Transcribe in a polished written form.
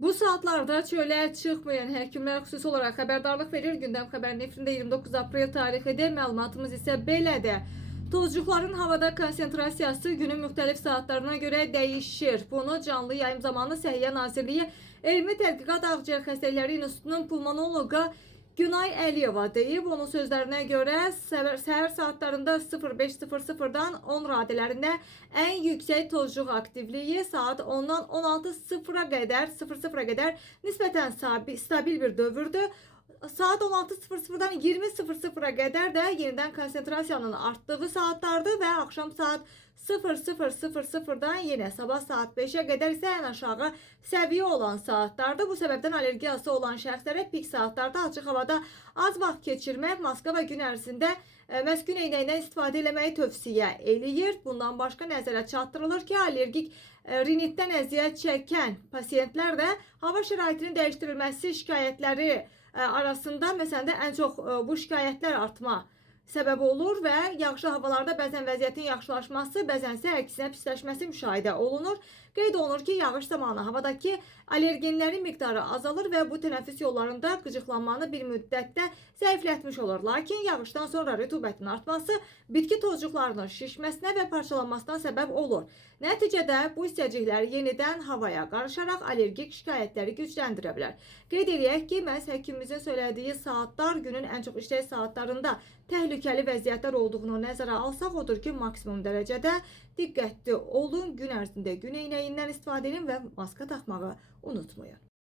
Bu saatlarda çölə çıxmayan həkimlər xüsusi olaraq xəbərdarlıq verir. Gündəm xəbərinin efirində 29 aprel tarixində məlumatımız isə belədir. Tozcuqların havada konsentrasiyası günün müxtəlif saatlarına görə dəyişir. Bunu canlı yayım zamanı Səhiyyə Nazirliyi Elmi Tədqiqat Ağciyər Xəstəlikləri İnstitutunun pulmonoloqa Günay Əliyeva deyib. Onun sözlərinə görə səhər saatlarında 05:00-dan 10 radələrində ən yüksək tozcuq aktivliyi, saat 10-dan 16:00-a qədər nisbətən stabil bir dövrdür. Saat 16:00-dan 20:00-a qədər də yenidən konsentrasiyanın artdığı saatlardır və axşam saat 00:00-dan yenə sabah saat 5-ə qədər isə ən aşağı səviyyə olan saatlardır. Bu səbəbdən allergiyası olan şəxslərə pik saatlarda açıq havada az vaxt keçirmək, maska və gün ərzində məhz gün eynəyindən istifadə etməyi tövsiyə eləyir. Bundan başqa nəzərə çatdırılır ki, allergik rinitdən əziyyət çəkən pasiyentlər də hava şəraitinin dəyişdirilməsi şikayətləri arasında məsələn də ən çox bu şikayətlər artma səbəb olur və yağışlı havalarda bəzən vəziyyətin yaxşılaşması, bəzənsə əksinə pisləşməsi müşahidə olunur. Qeyd olunur ki, yağış zamanı havadakı allergenlərin miqdarı azalır və bu tənəffüs yollarında qıcıqlanmanı bir müddətdə zəiflətmiş olur. Lakin yağışdan sonra rütubətin artması bitki tozcuqlarının şişməsinə və parçalanmasına səbəb olur. Nəticədə bu hissəciklər yenidən havaya qarışaraq allergik şikayətləri gücləndirə bilər. Qeyd edək ki, məhz həkimimizin söylədiyi saatlar günün ən çox işlək saatlarında təhlükəli vəziyyətlər olduğunu nəzərə alsaq, odur ki, maksimum dərəcədə diqqətli olun, gün ərzində gün eynəyindən istifadə edin və maska taxmağı unutmayın.